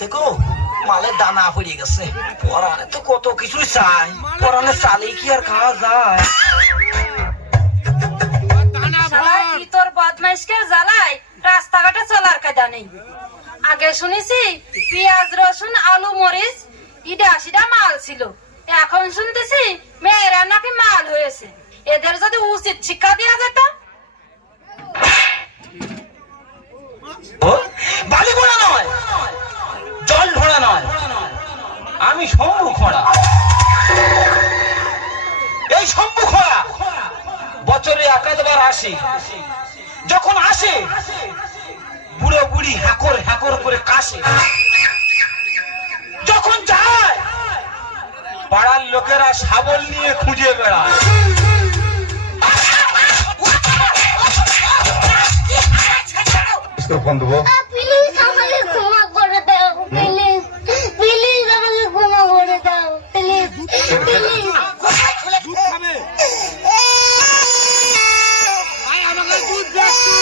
গেছে গো। মালের দানা পড়ে গেছে। পরানে তো কত কিছুই চাই। পরানে চালে কি আর খাওয়া যায়? তোর বদমাইশকে জ্বালাই রাস্তাঘাটে চলার কায়দা নেই। আগে শুনেছি পেঁয়াজ রসুন আলু মরিচ ইডা সিডা মাল ছিল। এখন শুনতেছি মেয়েরা নাকি মাল হয়েছে। এদের যদি উচিত শিক্ষা দেওয়া যেত ও, বালি ঘোড়া নয় জল ঘোড়া নয় আমি শম্ভু খোড়া এই শম্ভু খোড়া বছরে একাধবার আসে যখন আসে বুড়ো বুড়ি হ্যাকর হ্যাকর করে কাশে যখন যায় পাড়ার লোকেরা শাবল নিয়ে খুঁজে বেড়ায় ফোন Oh,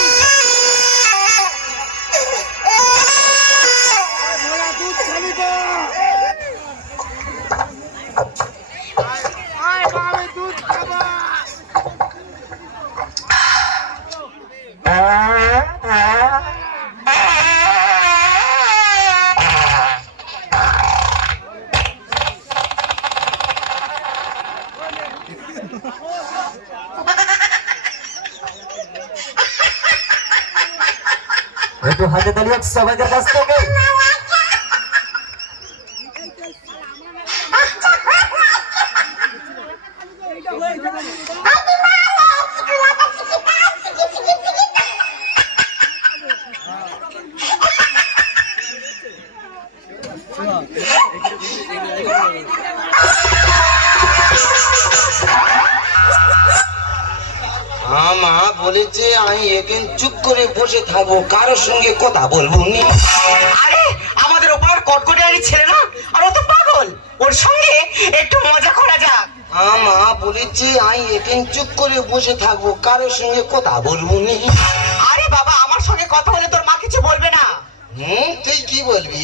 একটু হাতে তালিয়ে সবাইকার কাছ থেকে আমা বলেছে আমি এখানে চুপ করে বসে থাকব কারোর সঙ্গে কথা বলব নি। আরে আমাদের ওপর কটকটিয়ারি ছেলে না? আর ও তো পাগল। ওর সঙ্গে একটু মজা করা যাক। আমা বলেছে আমি এখানে চুপ করে বসে থাকব কারোর সঙ্গে কথা বলব নি। আরে বাবা আমার সঙ্গে কথা বলে তোর মা কিছু বলবে না। হুম তুই কি বলবি?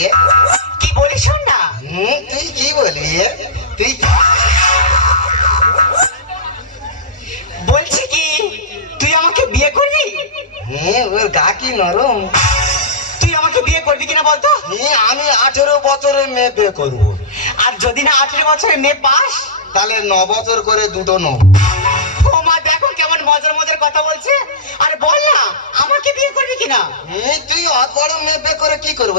আমি আঠেরো বছরের মেয়ে বিয়ে করব। আর যদি না আঠেরো বছরের মেয়ে পাস তাহলে ন বছর করে দুটো নো। ও মা দেখো কেমন মজার মজার কথা বলছে। আরে বল না আমাকে বিয়ে করবি কিনা? তুই অত বড় মেয়ে বিয়ে করে কি করব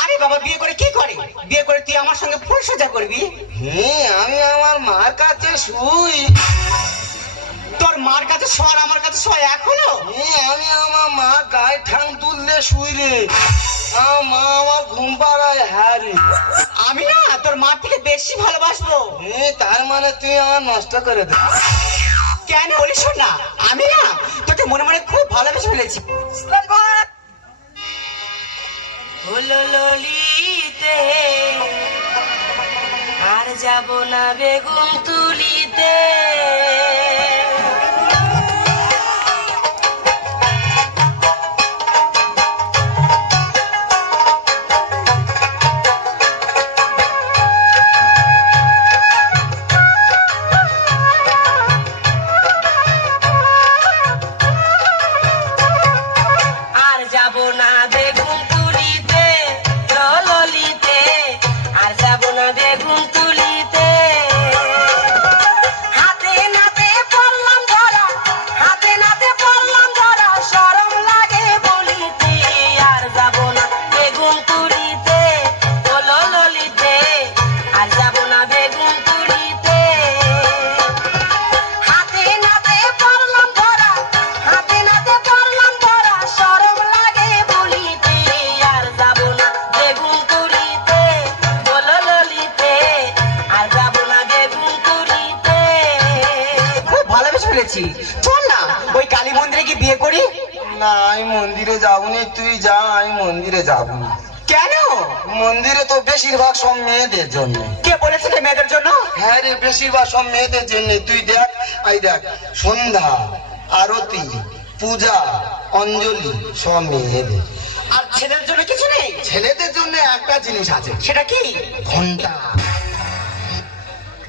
আরে বাবা বিয়ে করে কি করে? বিয়ে করে তুই আমার সঙ্গে ফুল সোজা করবি? হ্যাঁ আমি আমার মার কাছে শুই। তোর মার কাছে সর আমার কাছে সর এখনও? আমি আমার মা গায়ে ঠাং তুললে শুই আমার মা আমার ঘুম পাড়ায় হ্যাঁ রে। আমি না তোর মার থেকে বেশি ভালোবাসবো। হ্যাঁ, তার মানে তুই আমার নষ্ট করে দে। কেন বলিস শোন না আমি না তোকে মনে মনে খুব ভালোবেসে ফেলেছি। হলো ললিতে আর যাব না বেগুন তুলিতে। ফেলেছি চল না ওই কালী মন্দিরে কি বিয়ে করি? না আমি মন্দিরে যাবনি তুই যা আমি মন্দিরে যাব না কেন? মন্দিরে তো বেশিরভাগ সব মেয়েদের জন্য। কে বলেছে যে মেয়েদের জন্য? হ্যাঁ রে বেশিরভাগ সব মেয়েদের জন্য। তুই দেখ এই দেখ সন্ধ্যা আরতি পূজা অঞ্জলি সব মেয়েদের। আর ছেলের জন্য কিছু নেই? ছেলেদের জন্য একটা জিনিস আছে। সেটা কি? ঘণ্টা।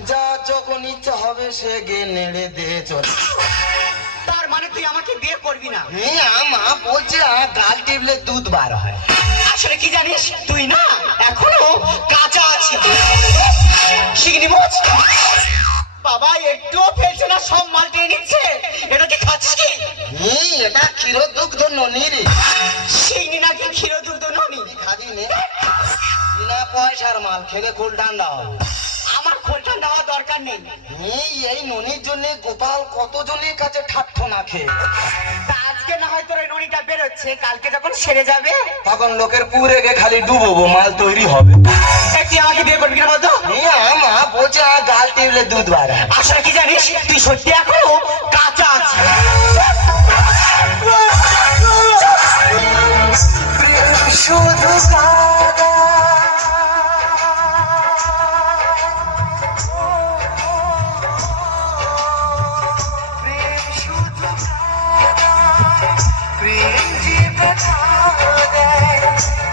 যা যখন ইচ্ছা হবে সে গে নেড়ে দিয়ে চলে। তার মানে তুই আমাকে বিয়ে করবি না? হ্যাঁ মা বলছে গাল টিপলে দুধ বার হয়। আসলে কি জানিস তুই না এখনও কাঁচা আছিস। শিখিনি মোচ বাবা একটুও ফেলছে না সব মাল টেনে নিচ্ছে। এটা কি খাচ্ছিস কি? হুম এটা ক্ষীর দুগ্ধ ননি রে। শিগনি নাকি ক্ষীর দুগ্ধ ননি? খাবি নে বিনা পয়সার মাল খেলে ফুল ঠান্ডা হবে। আমার নেওয়া দরকার নেই। এই এই ননির জন্য গোপাল কতজনের কাছে ঠাট্ঠ না খেয়ে? তা আজকে না হয় তোর ওই ননিটা বেরোচ্ছে কালকে যখন সেরে যাবে। তখন লোকের পুরে গে খালি ডুবো মাল তৈরি হবে। একটি আমাকে বিয়ে করবি না বলতো? মা বোঝা গাল টিপলে দুধ হয় আসলে কি জানিস তুই সত্যি এখনও কাঁচা আছিস। দেয়